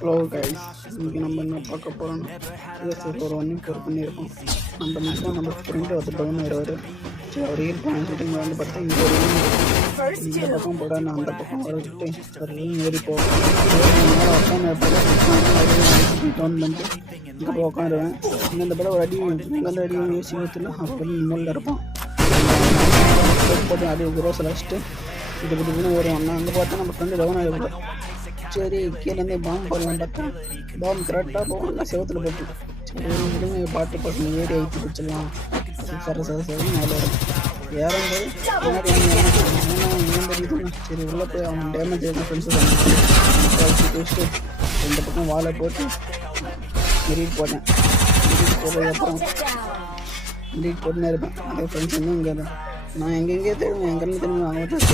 Hello guys, இன்றைக்கி நம்ம என்ன பார்க்க போகிறோம்னா சிஎஸ்எஸ் ஒரு 1 பண்ணியிருக்கோம். நம்ம நினைச்சோம் நம்ம ஃப்ரெண்டு ஒருத்தர் டவுன் ஆயிடுவார். சரி, அவர் ஹீல் பண்ண சொல்லிட்டு இங்கே வந்து பார்த்தா இங்கே ஒரு இந்த பக்கம் போட நான் அந்த பக்கம் வரவிட்டு ரூம் ஏறி போவேன். டவுன் பண்ணிட்டு இங்கே போய் உட்காந்துருவேன். இந்த படம் ஒரு அடி இங்கேருந்து அடி யூசி ஊற்றுல அப்படி நிம்மதியில் இருப்பான். போட்டு அடி ரோஸில் வச்சுட்டு இது இப்படின்னு வருவான். அங்கே பார்த்தா நம்ம ஃப்ரெண்டு டவுன் ஆகிடுவோம். சரி, கீழேருந்தே பாம்பு போடலாம் பார்த்தா பாம்பு கரெக்டாக போகும் செவத்தில் போட்டு. சரி, விடுங்க பாட்டு பசங்க ஏறி ஐத்து பிடிச்சிடலாம். மேலே ஏறும்போது முன்னாடி தெரியுதுண்ணா. சரி, உள்ளே போய் அவன் டேமேஜ் ஆகிடும் ஃப்ரெண்ட்ஸு வச்சுட்டு ரெண்டு பக்கம் வாழை போட்டு மெரிட் போட்டேன். மெரிட் போட்டதுக்கப்புறம் மெரிட் போட்டுனே இருப்பேன். அதே ஃப்ரெண்ட்ஸ் இன்னும் இங்கே தான். நான் எங்கெங்கே தெரியும் எங்கேருந்து தெரியும் அவங்க தான்